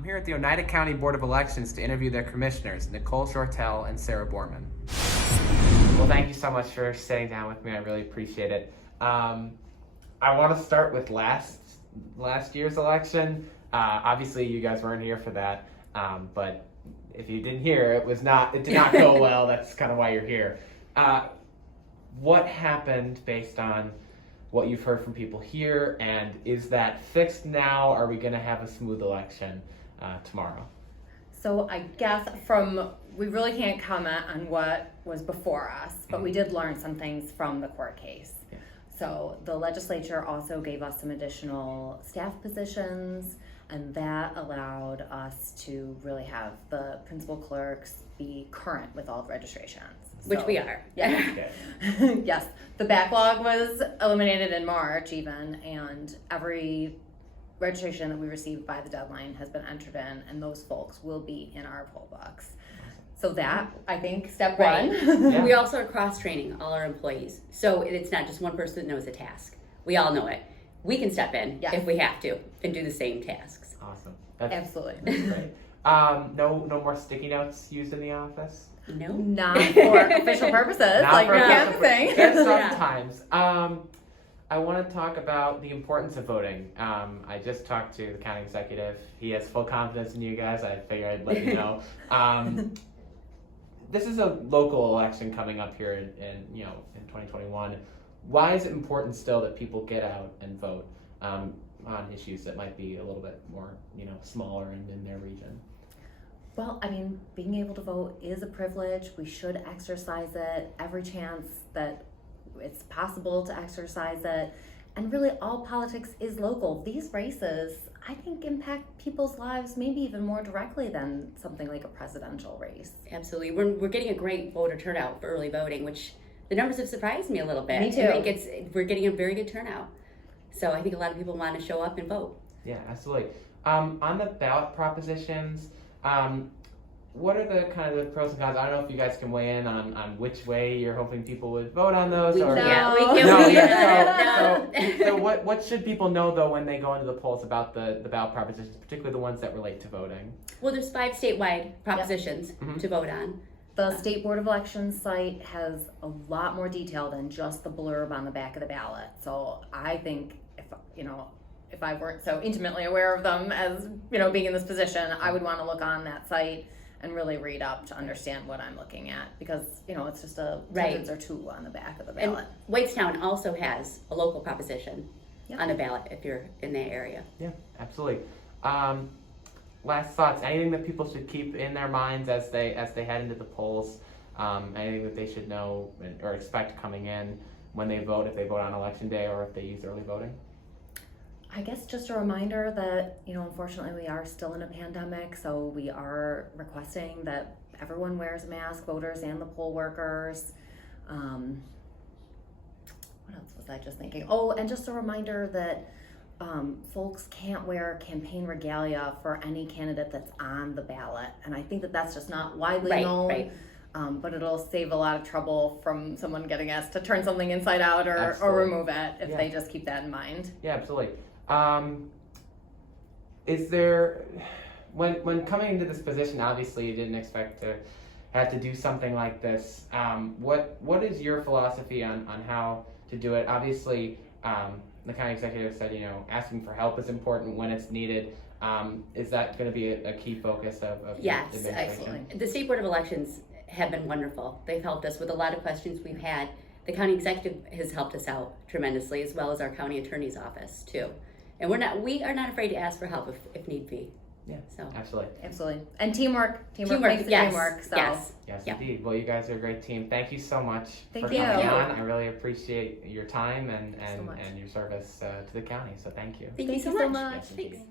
I'm here at the Oneida County Board of Elections to interview their commissioners, Nichole, Shortell, and Bormann. Well, thank you so much for sitting down with me. I really appreciate it. I want to start with last year's election. Obviously, you guys weren't here for that, but if you didn't hear, it did not go well. That's kind of why you're here. What happened based on what you've heard from people here, and is that fixed now? Are we going to have a smooth election tomorrow? So I guess we really can't comment on what was before us, but we did learn some things from the court case. Yeah. So the legislature also gave us some additional staff positions, and that allowed us to really have the principal clerks be current with all the registrations. Which we are. Yeah. Okay. Yes. The backlog was eliminated in March even, and every registration that we received by the deadline has been entered in, and those folks will be in our poll books. So that, I think, step Right. one. Yeah. We also are cross-training all our employees. So it's not just one person that knows a task. We all know it. We can step in Yes. if we have to and do the same tasks. Awesome. Absolutely. That's great. No more sticky notes used in the office? No? Not for official purposes, Not like for we official can't say. Yes, sometimes. I want to talk about the importance of voting. I just talked to the county executive. He has full confidence in you guys. I figured I'd let you know. This is a local election coming up here in 2021. Why is it important still that people get out and vote on issues that might be a little bit more smaller and in their region? Well, I mean, being able to vote is a privilege. We should exercise it every chance that it's possible to exercise it. And really, all politics is local. These races, I think, impact people's lives maybe even more directly than something like a presidential race. Absolutely. We're getting a great voter turnout for early voting, which the numbers have surprised me a little bit. Me too. I think we're getting a very good turnout. So I think a lot of people want to show up and vote. Yeah, absolutely. On the ballot propositions, what are the kind of the pros and cons? I don't know if you guys can weigh in on which way you're hoping people would vote on those. We or can't No, weigh yeah, in. so what should people know though when they go into the polls about the ballot propositions, particularly the ones that relate to voting? Well, there's 5 statewide propositions to vote on. The State Board of Elections site has a lot more detail than just the blurb on the back of the ballot. So I think if I weren't so intimately aware of them as being in this position, I would want to look on that site and really read up to understand what I'm looking at, because it's just a sentence or two on the back of the ballot. And Whitestown also has a local proposition Yep. on the ballot if you're in that area. Yeah, absolutely. Last thoughts, anything that people should keep in their minds as they head into the polls, anything that they should know or expect coming in when they vote, if they vote on election day or if they use early voting? I guess just a reminder that, unfortunately we are still in a pandemic, so we are requesting that everyone wears a mask, voters and the poll workers. What else was I just thinking? Oh, and just a reminder that folks can't wear campaign regalia for any candidate that's on the ballot. And I think that that's just not widely known. Right. But it'll save a lot of trouble from someone getting asked to turn something inside out or Absolutely. remove it if they just keep that in mind. Yeah, absolutely. Is there, when coming into this position, obviously you didn't expect to have to do something like this. What is your philosophy on how to do it? Obviously, the county executive said, asking for help is important when it's needed. Is that going to be a key focus of Yes, the administration? excellent. The State Board of Elections have been wonderful. They've helped us with a lot of questions we've had. The county executive has helped us out tremendously, as well as our county attorney's office too. And we are not afraid to ask for help if need be. Yeah, So absolutely. Absolutely. And teamwork makes the dream work. So yes. Yes, Yep. indeed. Well, you guys are a great team. Thank you so much Thank for you. coming Thank you. on. I really appreciate your time so much. and your service to the county. So thank you. Thank you so much. Yes, indeed. Thanks.